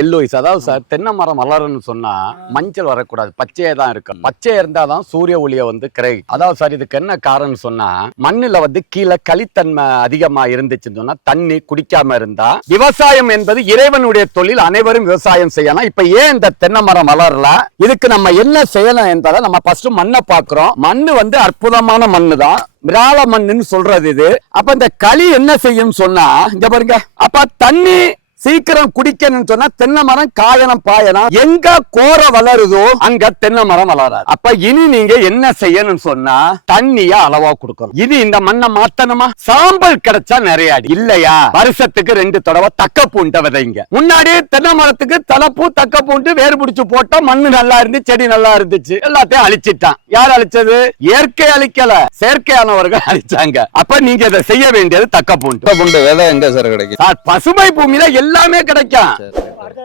Yellowish அதாவது sir தென்னை மரம் வளரும்னு சொன்னா மஞ்சள் வரக்கூடாது. பச்சையா தான் இருக்கும் பச்சையா இருந்தாதான் சூரிய ஒளியை வந்து கிரகி அதாவது சார் இதுக்கு என்ன காரணம் சொன்னா மண்ணுல வந்து கீழே களித்தன்மை அதிகமா இருந்துச்சுன்னு சொன்னா தண்ணி குடிக்காம இருந்தா விவசாயம் என்பது இறைவனுடைய தொழில் அனைவரும் விவசாயம் செய்யலாம். இப்ப ஏன் இந்த தென்னை மரம் வளரல? இதுக்கு நம்ம என்ன செய்யலாம் என்பதை நம்ம ஃபர்ஸ்ட் மண்ணை பாக்குறோம் மண்ணு வந்து அற்புதமான மண்ணு தான். விரால மண்ணுன்னு சொல்றது இது. அப்ப இந்த களி என்ன செய்யும் சொன்னா இங்க பாருங்க. அப்ப தண்ணி சீக்கிரம் குடிக்கணும்னு சொன்னா தென்னை மரம் காயணும் பாயணும். எங்க கோர வளருதோ அங்க தென்னை மரம் வளராது. அப்ப இனி நீங்க என்ன செய்யணும்னு சொன்னா தண்ணிய அளவா கொடுக்கணும். இனி இந்த மண்ணை மாத்தணுமா? சாம்பல் கிடைச்சா நிறைய அடி. இல்லையா? வருஷத்துக்கு ரெண்டு தடவை தக்க பூண்ட விதைங்க. முன்னாடி தென்னை மரத்துக்கு தலைப்பூ தக்க பூண்டு வேறு பிடிச்சு போட்டா மண்ணு நல்லா இருந்து செடி நல்லா இருந்துச்சு. எல்லாத்தையும் அழிச்சிட்டான். யார் அழிச்சது? இயற்கை அழிக்கல. செயற்கையானவர்கள் அழிச்சாங்க. அப்ப நீங்க இதை செய்ய வேண்டியது தக்க பூண்டு. பூண்டு விதை எங்க சார் கிடைக்கும்? பசுமை பூமியில எல்லாமே கிடைக்கும்.